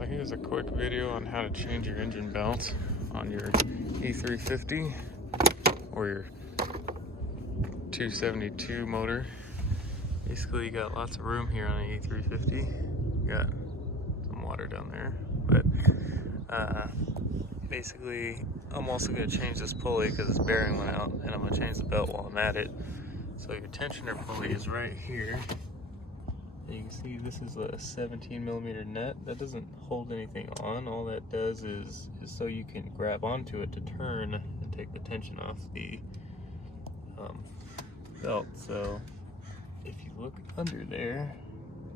So here's a quick video on how to change your engine belt on your E350 or your 272 motor. Basically, you got lots of room here on an E350. You got some water down there, but basically, I'm also going to change this pulley because its bearing went out, and I'm going to change the belt while I'm at it. So your tensioner pulley is right here. And you can see this is a 17mm nut. That doesn't hold anything on. All that does is so you can grab onto it to turn and take the tension off the belt. So if you look under there,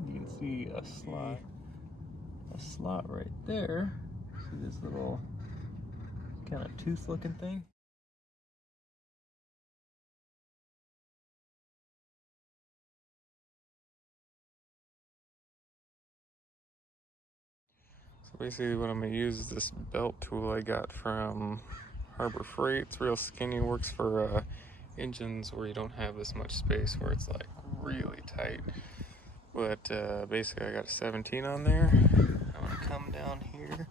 you can see a slot right there. See this little kind of tooth looking thing? So basically what I'm going to use is this belt tool I got from Harbor Freight. It's real skinny, works for engines where you don't have this much space, where it's like really tight. But basically I got a 17 on there. I'm going to come down here,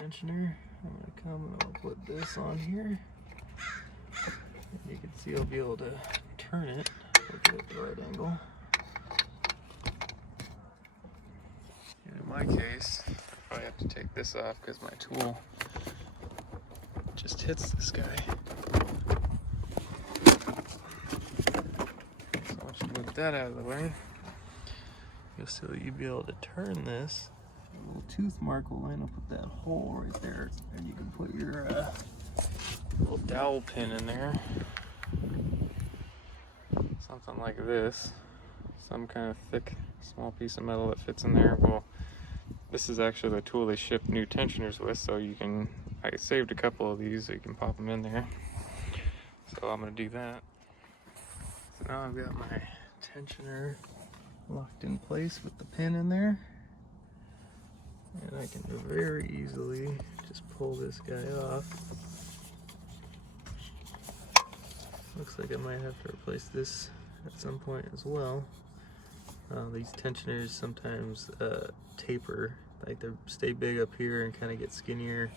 tensioner. I'm going to come and I'll put this on here. And you can see I'll be able to turn it at the right angle. And in my case, I have to take this off because my tool just hits this guy. So once you move that out of the way, you'll see that you'll be able to turn this. A little tooth mark will line up with that hole right there, and you can put your little dowel pin in there. Something like this. Some kind of thick, small piece of metal that fits in there. Well, this is actually the tool they ship new tensioners with, so I saved a couple of these so you can pop them in there. So I'm going to do that. So now I've got my tensioner locked in place with the pin in there. And I can very easily just pull this guy off. Looks like I might have to replace this at some point as well. These tensioners sometimes taper, like they stay big up here and kind of get skinnier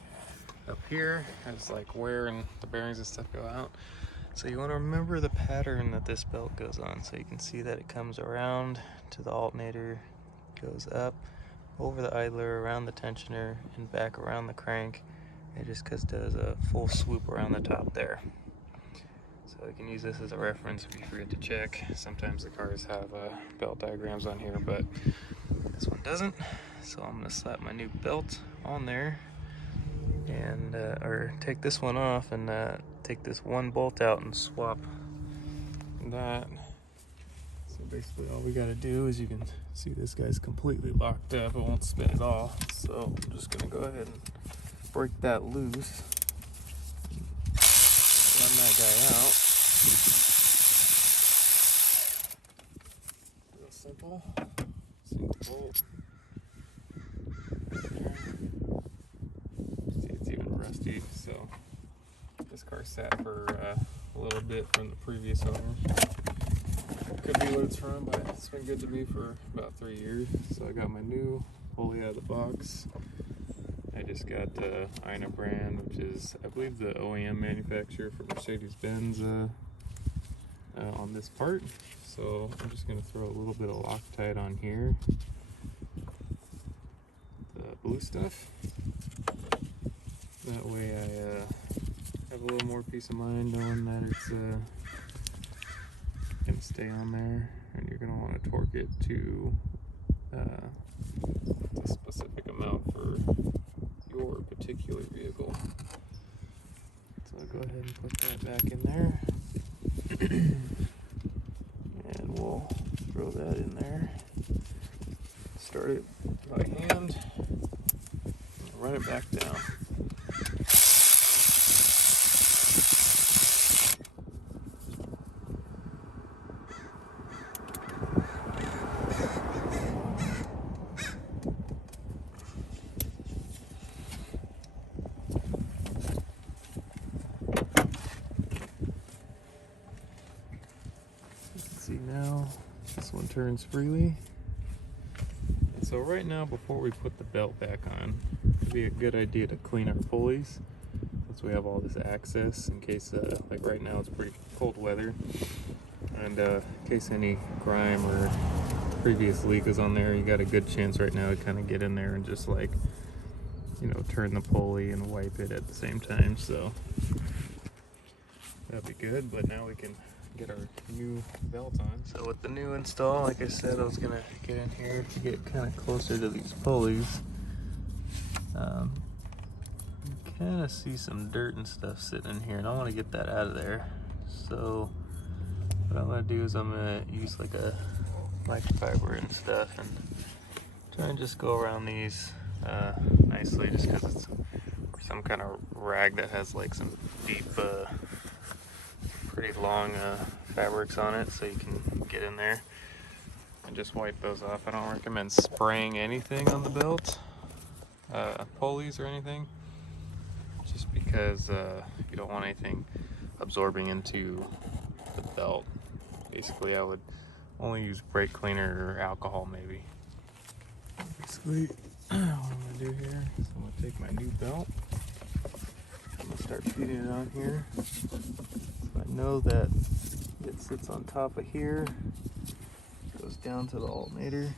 up here as like wear and the bearings and stuff go out. So you want to remember the pattern that this belt goes on. So you can see that it comes around to the alternator, goes up over the idler, around the tensioner, and back around the crank. It just does a full swoop around the top there. So you can use this as a reference if you forget to check. Sometimes the cars have belt diagrams on here, but this one doesn't. So I'm gonna slap my new belt on there and or take this one off and take this one bolt out and swap that. So basically all we gotta do is, you can see this guy's completely locked up. It won't spin at all. So I'm just gonna go ahead and break that loose. Run that guy out. Real simple. Single bolt. See, it's even rusty, so this car sat for a little bit from the previous owner. Could be what it's from, but it's been good to me for about 3 years. So I got my new pulley out of the box. I just got Ina brand, which is, I believe, the OEM manufacturer for Mercedes-Benz on this part. So I'm just going to throw a little bit of Loctite on here, the blue stuff. That way I have a little more peace of mind knowing that it's going to stay on there, and you're going to want to torque it to a specific amount for your particular vehicle. So I'll go ahead and put that back in there. And we'll throw that in there. Start it by hand. Run it back down. See now, this one turns freely. So right now, before we put the belt back on, it'd be a good idea to clean our pulleys, since we have all this access in case, like right now it's pretty cold weather, and in case any grime or previous leak is on there, you got a good chance right now to kind of get in there and just like, you know, turn the pulley and wipe it at the same time. So that'd be good. But now we can get our new belt on. So with the new install, like I said, I was gonna get in here to get kind of closer to these pulleys. You kind of see some dirt and stuff sitting in here, and I want to get that out of there. So what I'm gonna do is I'm gonna use like a microfiber and stuff and try and just go around these nicely, just because it's some kind of rag that has like some deep pretty long fabrics on it, so you can get in there and just wipe those off. I don't recommend spraying anything on the belt, pulleys or anything, just because you don't want anything absorbing into the belt. Basically, I would only use brake cleaner or alcohol maybe. Basically, what I'm gonna do here is I'm gonna take my new belt. I'm gonna start feeding it on here. So I know that it sits on top of here, goes down to the alternator,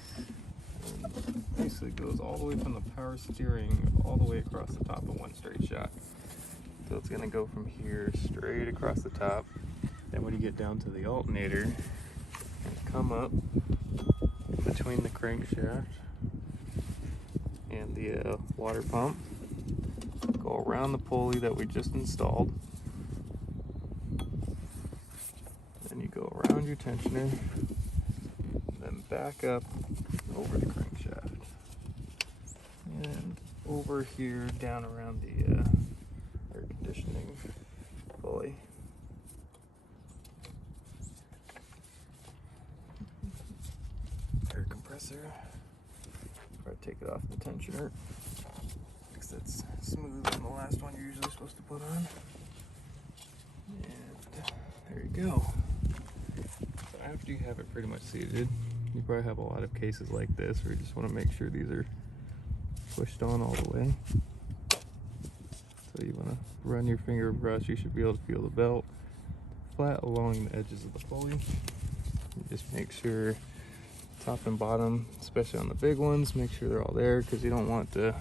and basically goes all the way from the power steering all the way across the top of one straight shot. So it's gonna go from here straight across the top. Then when you get down to the alternator, and come up between the crankshaft and the water pump, go around the pulley that we just installed, then you go around your tensioner, then back up over the crankshaft, and over here down around the air conditioning pulley. Air compressor. Try to take it off the tensioner, because it's smoother than the last one you're usually supposed to put on. And there you go. So after you have it pretty much seated, you probably have a lot of cases like this where you just want to make sure these are pushed on all the way. So you want to run your finger brush, you should be able to feel the belt flat along the edges of the pulley. And just make sure top and bottom, especially on the big ones, make sure they're all there, because you don't want to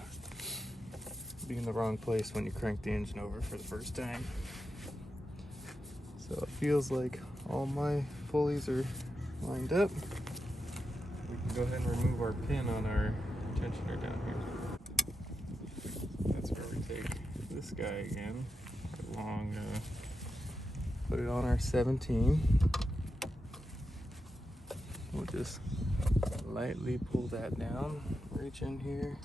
be in the wrong place when you crank the engine over for the first time. So it feels like all my pulleys are lined up. We can go ahead and remove our pin on our tensioner down here. That's where we take this guy again, along, put it on our 17. We'll just lightly pull that down, reach in here,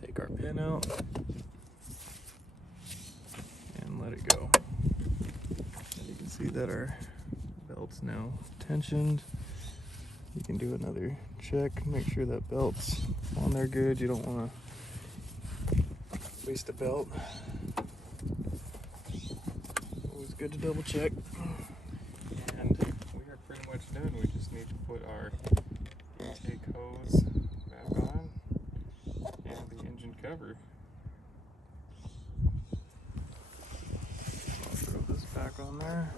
take our pin out, and let it go. And you can see that our belt's now tensioned. You can do another check, make sure that belt's on there good. You don't want to waste a belt. Always good to double check. And we are pretty much done. We just need to put our intake hose back on and the engine cover. I'll throw this back on there.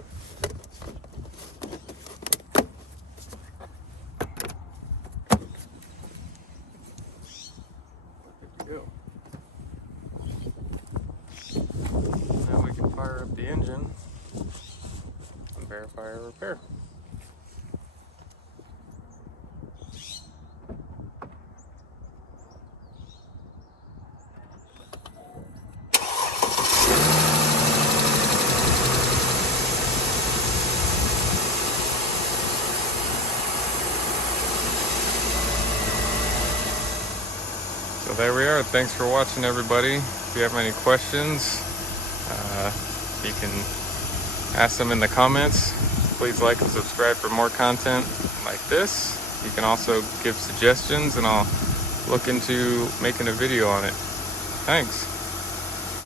Good to go. Now we can fire up the engine and verify our repair. So there we are. Thanks for watching, everybody. If you have any questions, you can ask them in the comments. Please like and subscribe for more content like this. You can also give suggestions, and I'll look into making a video on it. Thanks.